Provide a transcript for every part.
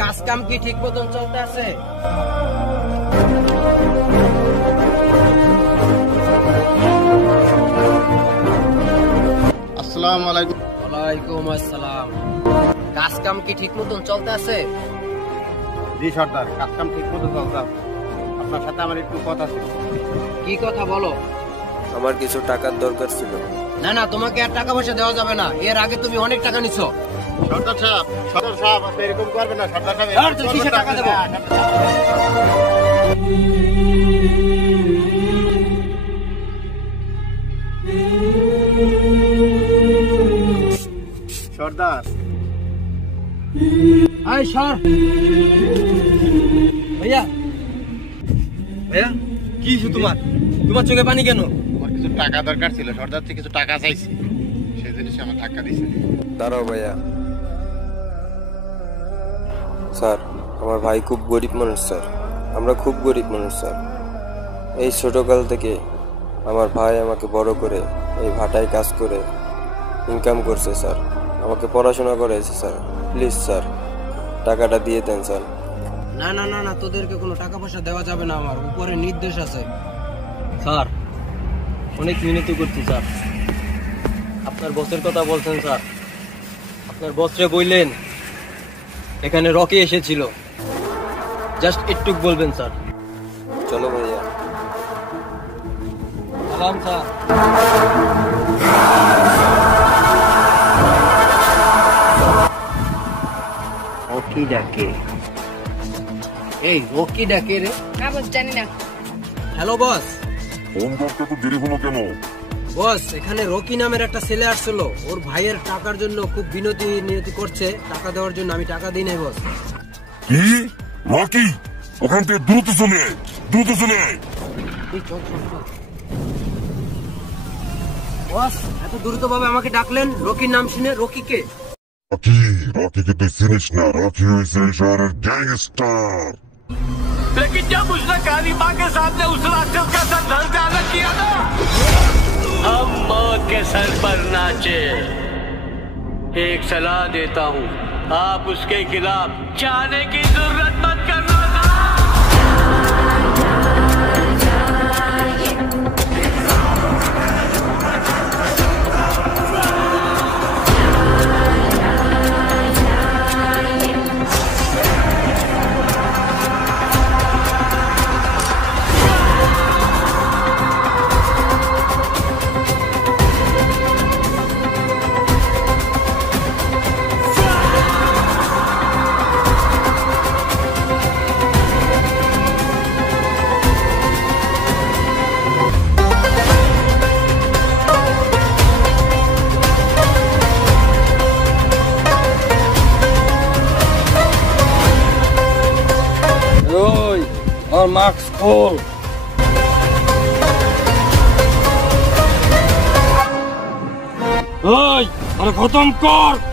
কাজ কাম কি ঠিক মতন চলতে আছে? আসসালামু আলাইকুম। ওয়ালাইকুম আসসালাম। কাজ কাম কি ঠিক মতন চলতে আছে? জি সর্দার, কাজ কাম ঠিক মতন চলতে আছে। আপনার সাথে আমার একটু কথা ছিল। কি কথা বলো? আমার কিছু টাকার দরকার ছিল। না না, তোমাকে আর টাকা পয়সা দেওয়া যাবে না। এর আগে তুমি অনেক টাকা নিছো। সর্দার সাহেব আপনি এরকম করবেন না। সর্দার সাহেব আর তুমি কিসে টাকা দেবো? সর্দার এই সর ভাইয়া। ভাইয়া কি হইছে তোমার? তোমার চোখে পানি কেন? আমার কিছু টাকা দরকার ছিল, সর্দার থেকে কিছু টাকা চাইছি, সেই জিনিস আমার টাকা দিছে। দাঁড়াও ভাইয়া। স্যার, আমার ভাই খুব গরিব মানুষ স্যার, আমরা খুব গরিব মানুষ স্যার। এই ছোটকাল থেকে আমার ভাই আমাকে বড় করে এই ভাটায় কাজ করে ইনকাম করছে স্যার, আমাকে পড়াশোনা করেছে স্যার। প্লিজ স্যার, টাকাটা দিয়ে দেন স্যার। না না না না, তোদেরকে কোনো টাকা পয়সা দেওয়া যাবে না, আমার উপরে নির্দেশ আছে। স্যার অনেক মিনতি করছি স্যার, আপনার বসের কথা বলছেন স্যার। আপনার বসরে বললেন এখানে রকি এসেছিল, জাস্ট একটুক বলবেন স্যার। চলো ভাইয়া। সালাম স্যার। রকি ডাকে? এই রকি ডাকে রে? না বস, জানি না। Hello boss. ফোন করতে তো দেরি হলো কেন? বস, এখানে রকি নামের একটা ছেলে আসছিল, ওর ভাইয়ের টাকার জন্য খুব বিনতি করছে, টাকা দেওয়ার জন্য। আমি টাকা দিই নাই বস। কি? রকি? ওখান থেকে দ্রুত চলে আয়, দ্রুত চলে আয়। বস এত দ্রুত ভাবে আমাকে ডাকলেন, রকির নাম শুনে? রকি কে? রকিকে তুই চিনিস না? রকি হয়েছে এই শহরের গ্যাংস্টার। लेकिन जब उसने काली माँ के सामने उस राक्षस का सर धड़ ज्यादा किया ना, हम मौत के सर पर नाचे। एक सलाह देता हूँ, आप उसके खिलाफ जाने की जरूरत मत करना। और मार्क्स खोल। ओए, अरे खत्म कर।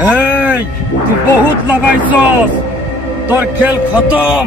এই তুই বহুত লাগাইছস, তোর খেল খতম।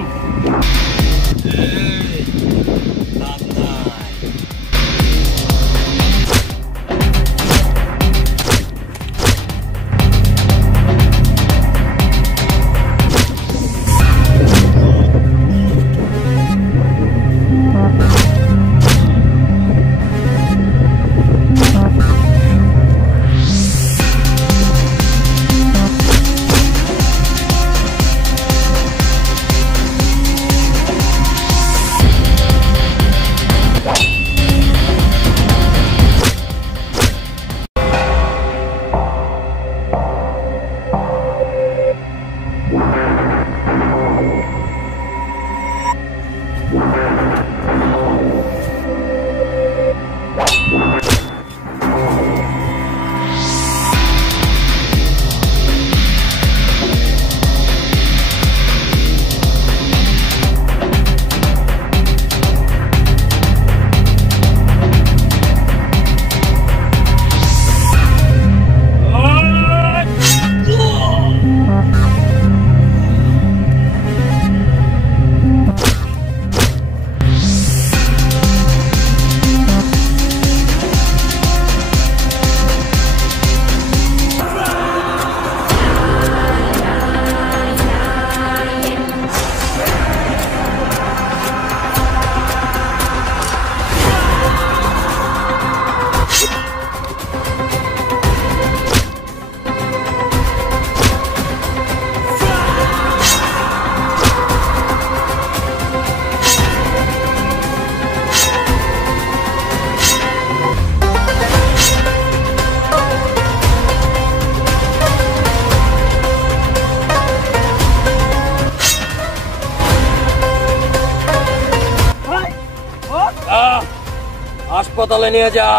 হাসপাতালে নিয়ে যা।